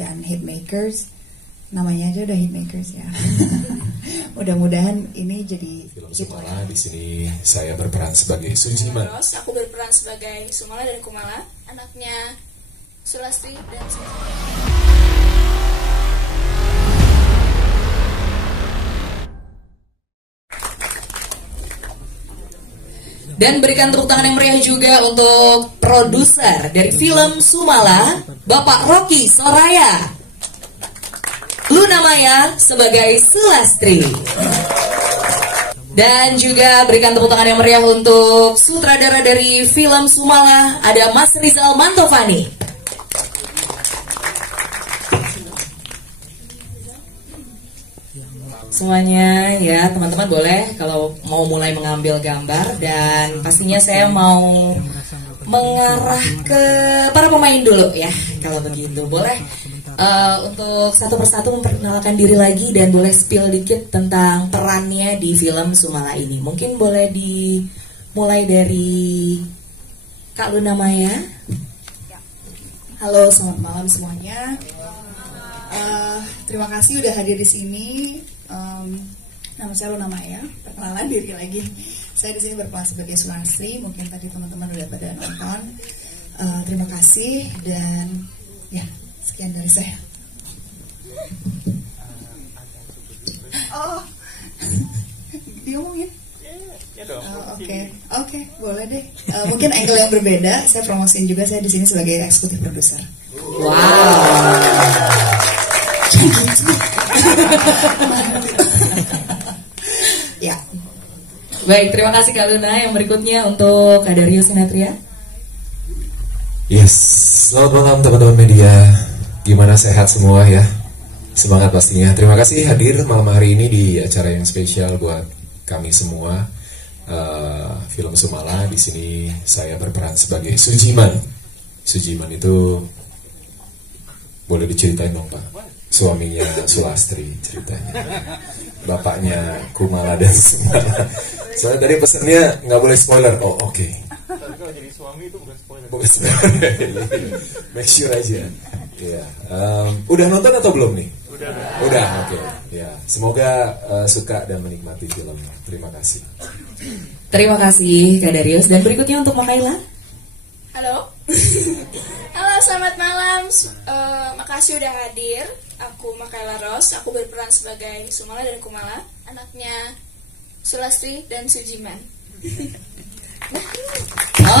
dan Hitmakers. Namanya aja udah Hitmakers ya. Mudah-mudahan ini jadi film Sumala. Di sini saya berperan sebagai Sujiman. Terus aku berperan sebagai Sumala dan Kumala, anaknya Sulastri dan Sujiman. Dan berikan tepuk tangan yang meriah juga untuk produser dari film Sumala, Bapak Rocky Soraya. Luna Maya sebagai Sulastri. Dan juga berikan tepuk tangan yang meriah untuk sutradara dari film Sumala, ada Mas Rizal Mantovani. Semuanya ya teman-teman boleh kalau mau mulai mengambil gambar, dan pastinya saya mau mengarah ke para pemain dulu ya. Kalau begitu boleh untuk satu persatu memperkenalkan diri lagi dan boleh spill dikit tentang perannya di film Sumala ini. Mungkin boleh dimulai dari Kak Luna Maya. Halo, selamat malam semuanya. Terima kasih udah hadir di sini. Nama saya Luna Maya. Perkenalan diri lagi. Saya di sini berperan sebagai Sulastri. Mungkin tadi teman-teman udah pada nonton. Terima kasih dan ya sekian dari saya. Oh, diomongin. Oke, boleh deh. Mungkin angle yang berbeda. Saya promosiin juga, saya di sini sebagai eksekutif produser. Wow. Ya. Baik, terima kasih Kak Luna. Yang berikutnya untuk Kak Dario Sinatria. Yes, selamat malam teman-teman media. Gimana, sehat semua ya? Semangat pastinya. Terima kasih hadir malam hari ini di acara yang spesial buat kami semua. Film Sumala. Di sini saya berperan sebagai Sujiman. Sujiman itu boleh diceritain dong Pak? Suaminya Sulastri ceritanya. Bapaknya Kumala dan Sumala. Soalnya tadi pesannya nggak boleh spoiler. Oh oke. Kalau jadi suami itu bukan spoiler. Bukan spoiler. Make sure aja. Ya. Udah nonton atau belum nih? Udah. Oke. Ya. Semoga suka dan menikmati filmnya. Terima kasih. Terima kasih Kak Darius. Dan berikutnya untuk Makaila. Halo. Halo, selamat malam. Makasih udah hadir. Aku Makaila Ros. Aku berperan sebagai Sumala dan Kumala, anaknya Sulastri dan Sujiman.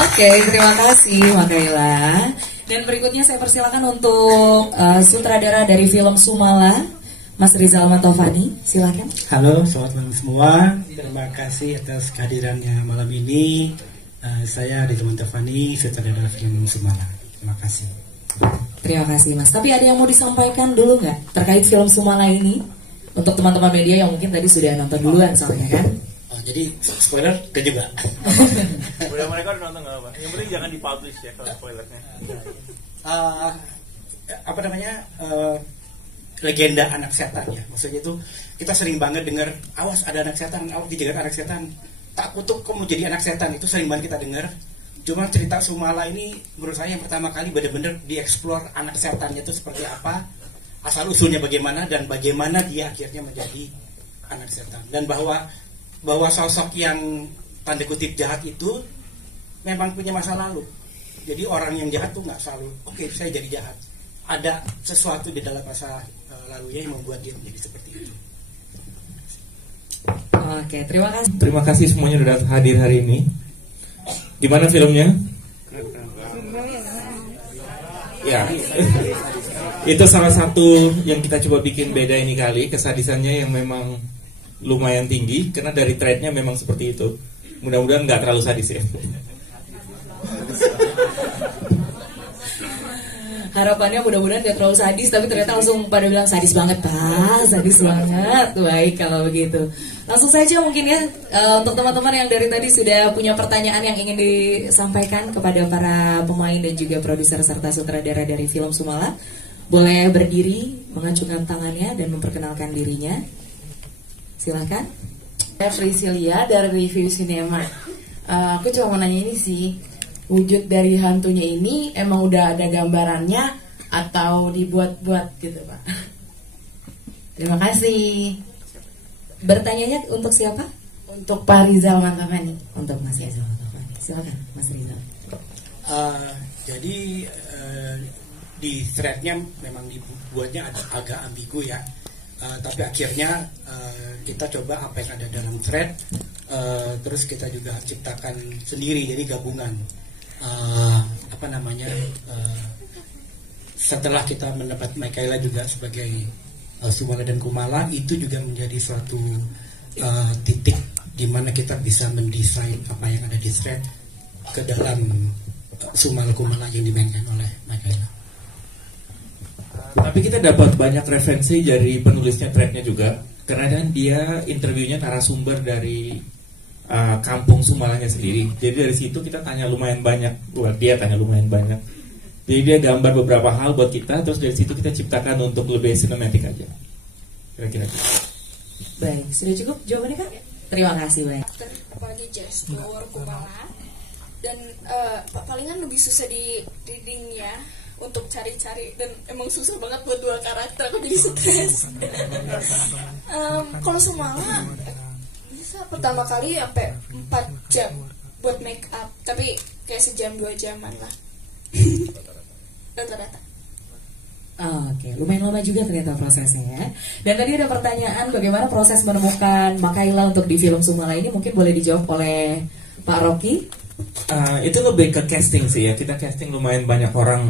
Oke, terima kasih Makaila. Dan berikutnya saya persilakan untuk sutradara dari film Sumala, Mas Rizal Mantovani. Silakan. Halo, selamat malam semua. Terima kasih atas kehadirannya malam ini. Saya Rizal Mantovani, sutradara film Sumala. Terima kasih. Terima kasih Mas. Tapi ada yang mau disampaikan dulu nggak terkait film Sumala ini untuk teman-teman media yang mungkin tadi sudah nonton duluan soalnya kan? Oh, jadi spoiler ke juga. Udah, mereka udah nonton nggak apa? Yang penting jangan dipublish ya kalau spoilernya. Legenda anak setan ya. Maksudnya itu kita sering banget dengar, awas ada anak setan, awas dijaga anak setan. Tak kutuk kamu jadi anak setan, itu sering banget kita dengar. Cuma cerita Sumala ini menurut saya yang pertama kali benar-benar dieksplor anak setannya itu seperti apa, asal usulnya bagaimana, dan bagaimana dia akhirnya menjadi anak setan. Dan bahwa sosok yang tanda kutip jahat itu memang punya masa lalu. Jadi orang yang jahat tuh nggak selalu oke, saya jadi jahat. Ada sesuatu di dalam masa lalunya yang membuat dia menjadi seperti itu. Oke, terima kasih. Terima kasih semuanya sudah hadir hari ini. Gimana filmnya? Ya, itu salah satu yang kita coba bikin beda ini kali. Kesadisannya yang memang lumayan tinggi, karena dari threadnya memang seperti itu. Mudah-mudahan nggak terlalu sadis ya. Harapannya mudah-mudahan gak terlalu sadis, tapi ternyata langsung pada bilang sadis banget Pak, sadis banget. Baik kalau begitu. Langsung saja mungkin ya untuk teman-teman yang dari tadi sudah punya pertanyaan yang ingin disampaikan kepada para pemain dan juga produser serta sutradara dari film Sumala, boleh berdiri, mengacungkan tangannya dan memperkenalkan dirinya. Silakan. Saya Frisilia dari Review Cinema. Aku cuma mau nanya ini sih, wujud dari hantunya ini emang udah ada gambarannya atau dibuat-buat gitu Pak? Terima kasih. Bertanyanya untuk siapa? Untuk Pak Rizal Mantamani. Untuk Mas Rizal Mantamani. Silakan Mas Rizal. Jadi di threadnya memang dibuatnya agak ambigu ya. Tapi akhirnya kita coba apa yang ada dalam thread, terus kita juga ciptakan sendiri, jadi gabungan. Setelah kita mendapat Michaela juga sebagai Sumala dan Kumala, itu juga menjadi suatu titik di mana kita bisa mendesain apa yang ada di thread ke dalam Sumala Kumala yang dimainkan oleh Michaela. Tapi kita dapat banyak referensi dari penulisnya threadnya juga, karena kan dia interviewnya narasumber dari kampung Sumalanya sendiri. Jadi dari situ kita tanya lumayan banyak, buat dia tanya lumayan banyak. Jadi dia gambar beberapa hal buat kita, terus dari situ kita ciptakan untuk lebih sinematik aja. Kira-kira. Baik, sudah cukup jawabannya Kak? Terima kasih banyak. Apalagi gestur, Kumala, dan palingan lebih susah di readingnya untuk cari-cari, dan emang susah banget buat dua karakter, aku jadi stres. Kalau Sumala bisa pertama kali sampai 4 jam buat make up, tapi kayak sejam 2 jaman lah. Rata-rata. Oke, lumayan lama juga ternyata prosesnya ya. Dan tadi ada pertanyaan bagaimana proses menemukan Michaela untuk di film Sumala ini, mungkin boleh dijawab oleh Pak Rocky. Itu lebih ke casting sih ya. Kita casting lumayan banyak orang.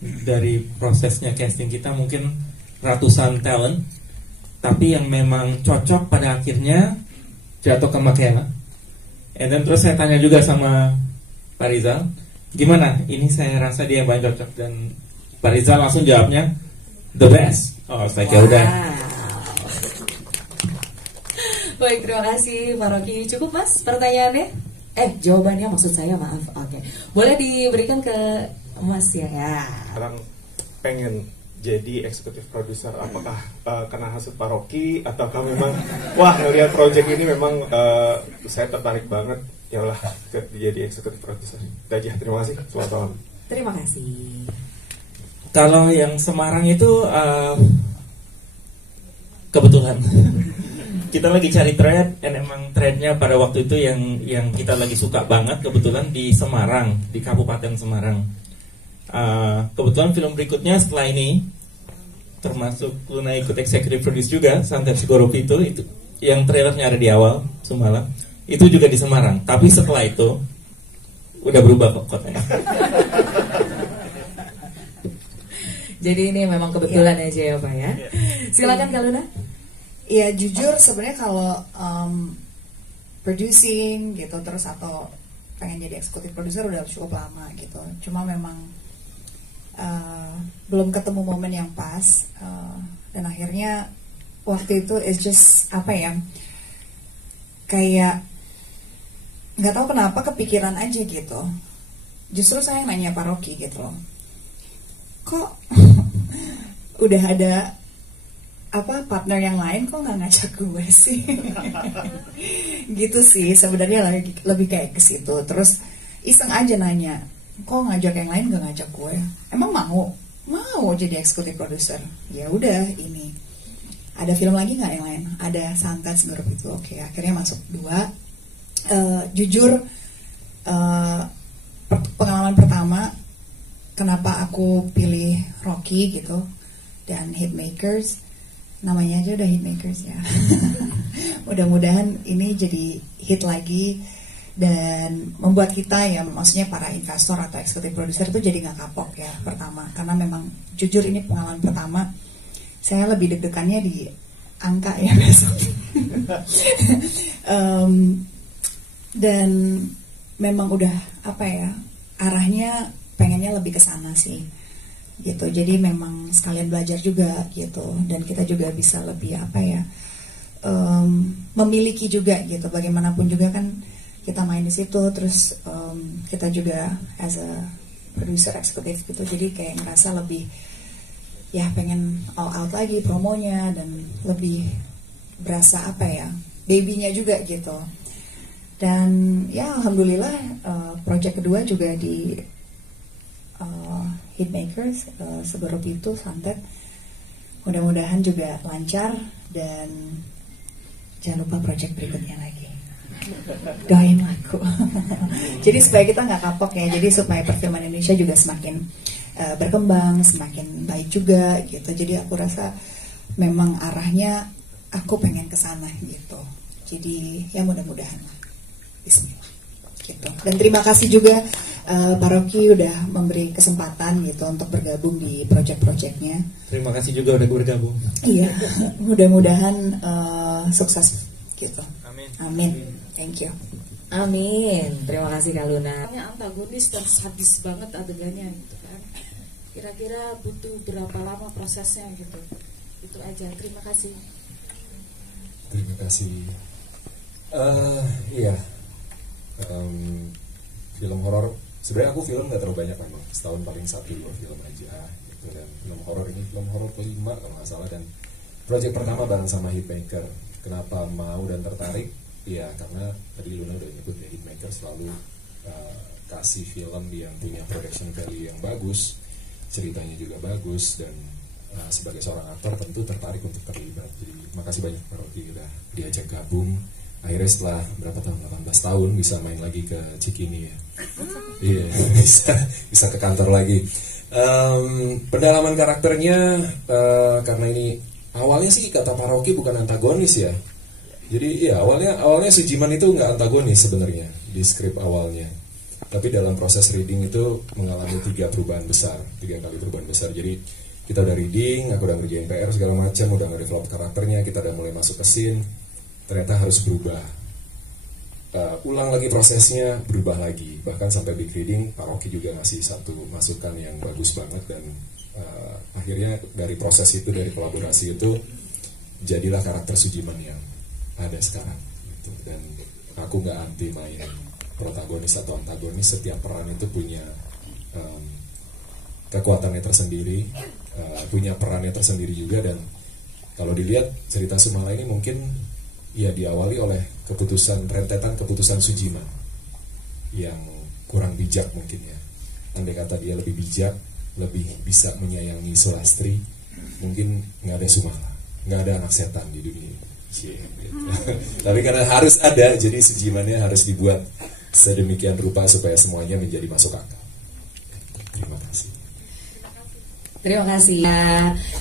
Dari prosesnya casting kita mungkin ratusan talent, tapi yang memang cocok pada akhirnya jatuh ke Michaela. And then terus saya tanya juga sama Pak Rizal, gimana? Ini saya rasa dia yang paling cocok, dan Pak Rizal langsung jawabnya the best. Oh, saya kira udah. Baik, terima kasih Pak Rocky. Cukup Mas pertanyaannya? Jawabannya maksud saya, maaf. Oke. Boleh diberikan ke Mas ya. Sekarang pengen jadi eksekutif produser, apakah karena hasil Pak Rocky, ataukah memang wah ngelihat project ini memang saya tertarik banget, ya lah jadi eksekutif produser. Itu aja, terima kasih, selamat malam. Terima kasih. Kalau yang Semarang itu kebetulan kita lagi cari thread, dan emang threadnya pada waktu itu yang kita lagi suka banget kebetulan di Semarang, di Kabupaten Semarang. Kebetulan film berikutnya setelah ini, termasuk Luna ikut executive produce juga, Santet Sigoropi itu yang trailernya ada di awal Sumala, itu juga di Semarang. Tapi setelah itu udah berubah kok kotanya. Jadi ini memang kebetulan aja ya Pak ya. Silakan Kak Luna. Ya jujur sebenarnya kalau producing gitu terus atau pengen jadi eksekutif produser udah cukup lama gitu. Cuma memang belum ketemu momen yang pas, dan akhirnya waktu itu it's just apa ya, kayak nggak tahu kenapa kepikiran aja gitu. Justru saya nanya Pak Rocky gitu loh, kok udah ada partner yang lain kok nggak ngajak gue sih. Gitu sih sebenarnya, lebih kayak ke situ. Terus iseng aja nanya, kok ngajak yang lain gak ngajak gue? Emang mau jadi eksekutif produser? Ya udah, ini ada film lagi nggak yang lain? Ada Santet Sigoropi itu. Oke, akhirnya masuk 2. Jujur pengalaman pertama kenapa aku pilih Rocky gitu dan Hitmakers, namanya aja udah Hitmakers ya. Mudah-mudahan ini jadi hit lagi dan membuat kita ya, maksudnya para investor atau eksekutif produser itu jadi nggak kapok ya pertama, karena memang jujur ini pengalaman pertama. Saya lebih deg-degannya di angka ya besok. Dan memang udah arahnya pengennya lebih ke sana sih gitu. Jadi memang sekalian belajar juga gitu, dan kita juga bisa lebih memiliki juga gitu. Bagaimanapun juga kan kita main di situ, terus kita juga as a producer eksekutif gitu. Jadi kayak ngerasa lebih ya pengen all out lagi promonya, dan lebih berasa babynya juga gitu. Dan ya alhamdulillah project kedua juga di Hitmakers, segrup itu santet. Mudah-mudahan juga lancar dan jangan lupa project berikutnya lagi. Doain aku. Jadi supaya kita nggak kapok ya. Jadi supaya perfilman Indonesia juga semakin berkembang, semakin baik juga gitu. Jadi aku rasa memang arahnya aku pengen ke sana gitu. Jadi ya mudah-mudahan lah. Bismillah. Gitu. Dan terima kasih juga Pak Rocky udah memberi kesempatan gitu untuk bergabung di project-projectnya. Terima kasih juga udah bergabung. Iya, mudah-mudahan sukses gitu. Amin. Amin. Thank you. Amin. Terima kasih Kak Luna. Antagonis dan sadis banget adegannya gitu kan. Kira-kira butuh berapa lama prosesnya gitu. Itu aja. Terima kasih. Terima kasih. Iya. Film horor. Sebenarnya aku film nggak terlalu banyak memang. Setahun paling 1-2 film aja. Gitu. Dan film horor ini film horor kelima kalau nggak salah, dan project pertama bareng sama Hitmaker. Kenapa mau dan tertarik? Ya karena tadi Luna udah nyebut ya, Hitmaker selalu kasih film yang punya production value yang bagus, ceritanya juga bagus, dan sebagai seorang aktor tentu tertarik untuk terlibat. Jadi makasih banyak Pak Rocky udah diajak gabung. Akhirnya setelah berapa tahun, 18 tahun bisa main lagi ke Cikini ya. Iya, bisa ke kantor lagi. Pendalaman karakternya karena ini awalnya sih kata Pak Rocky bukan antagonis ya. Jadi ya awalnya Sujiman itu nggak antagonis sebenarnya di skrip awalnya. Tapi dalam proses reading itu mengalami 3 kali perubahan besar. Jadi kita udah reading, aku udah ngerjain PR segala macam, udah nge-develop karakternya, kita udah mulai masuk ke scene, ternyata harus berubah. Ulang lagi prosesnya, berubah lagi. Bahkan sampai big reading, Pak Rocky juga ngasih satu masukan yang bagus banget, dan akhirnya dari proses itu, dari kolaborasi itu, jadilah karakter Sujiman yang ada sekarang gitu. Dan aku nggak anti main protagonis atau antagonis, setiap peran itu punya kekuatannya tersendiri, punya perannya tersendiri juga. Dan kalau dilihat cerita Sumala ini mungkin ya diawali oleh rentetan keputusan Sujiman yang kurang bijak mungkin ya. Andai kata dia lebih bijak, lebih bisa menyayangi Sulastri, mungkin nggak ada Sumala, nggak ada anak setan di dunia. Tapi karena harus ada, jadi Sujimannya harus dibuat sedemikian rupa supaya semuanya menjadi masuk akal. Terima kasih. Terima kasih.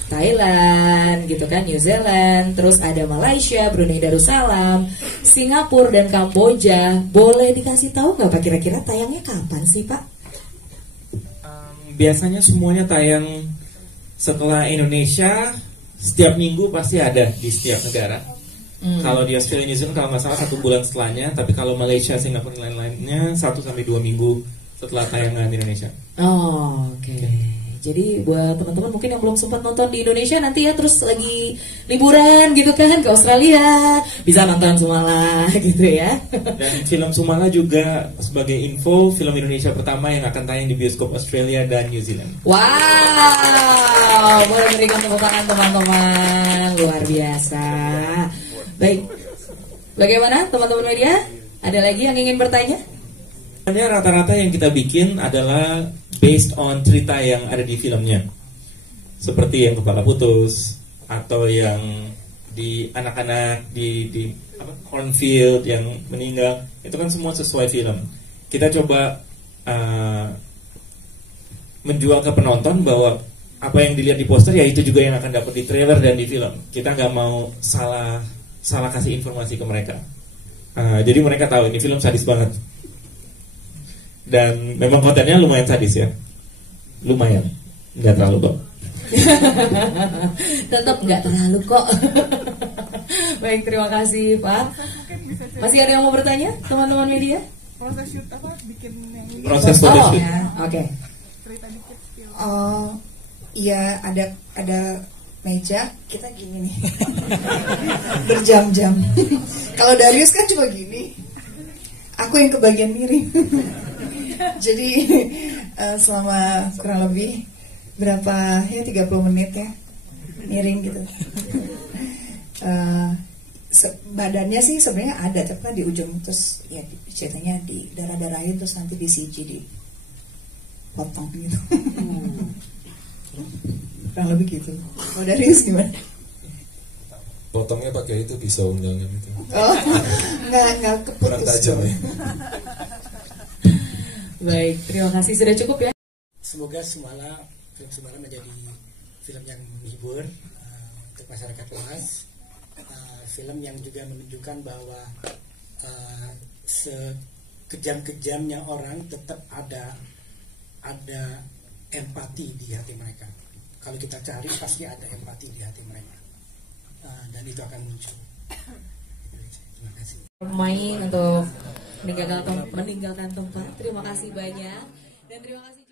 Thailand gitu kan, New Zealand, terus ada Malaysia, Brunei Darussalam, Singapura dan Kamboja. Boleh dikasih tahu nggak Pak kira-kira tayangnya kapan sih Pak? Biasanya semuanya tayang setelah Indonesia, setiap minggu pasti ada di setiap negara. Kalau di Australia New Zealand kalau nggak salah 1 bulan setelahnya, tapi kalau Malaysia, Singapura dan lain-lainnya 1-2 minggu setelah tayangan di Indonesia. Oh, oke. Jadi buat teman-teman mungkin yang belum sempat nonton di Indonesia nanti ya, terus lagi liburan gitu kan ke Australia, bisa nonton Sumala gitu ya. Dan film Sumala juga sebagai info, film Indonesia pertama yang akan tayang di bioskop Australia dan New Zealand. Wow, boleh berikan tepuk tangan teman-teman, luar biasa. Baik, bagaimana teman-teman media? Ada lagi yang ingin bertanya? Rata-rata yang kita bikin adalah based on cerita yang ada di filmnya, seperti yang kepala putus atau yang di anak-anak di cornfield yang meninggal, itu kan semua sesuai film. Kita coba menjual ke penonton bahwa apa yang dilihat di poster ya itu juga yang akan dapat di trailer dan di film. Kita nggak mau salah kasih informasi ke mereka. Jadi mereka tahu ini film sadis banget. Dan memang kontennya lumayan sadis ya. Lumayan. Nggak terlalu kok. Tetap nggak terlalu kok. Baik, terima kasih Pak. Masih ada yang mau bertanya teman-teman media? Proses shoot apa? Bikin yang ini. Proses photoshoot. Ya, oke. Cerita dikit. Iya, ada meja, kita gini nih. Berjam-jam. Kalau Darius kan cuma gini. Aku yang ke bagian miring. Jadi selama kurang lebih berapa ya 30 menit ya miring gitu. Badannya sih sebenarnya ada, tapi kan di ujung terus ya ceritanya di darah-darahin terus nanti di CG di potong gitu. Kurang lebih gitu. Kalau dari Rius gimana? Potongnya pakai itu pisau undangan itu. Oh, nggak keputus. Kurang tajam ya. Baik, terima kasih sudah cukup ya. Semoga film Sumala menjadi film yang menghibur untuk masyarakat luas, film yang juga menunjukkan bahwa sekejam-kejamnya orang tetap ada empati di hati mereka. Kalau kita cari pasti ada empati di hati mereka, dan itu akan muncul. Terima kasih. Pemain untuk meninggalkan tempat. Terima kasih banyak dan terima kasih.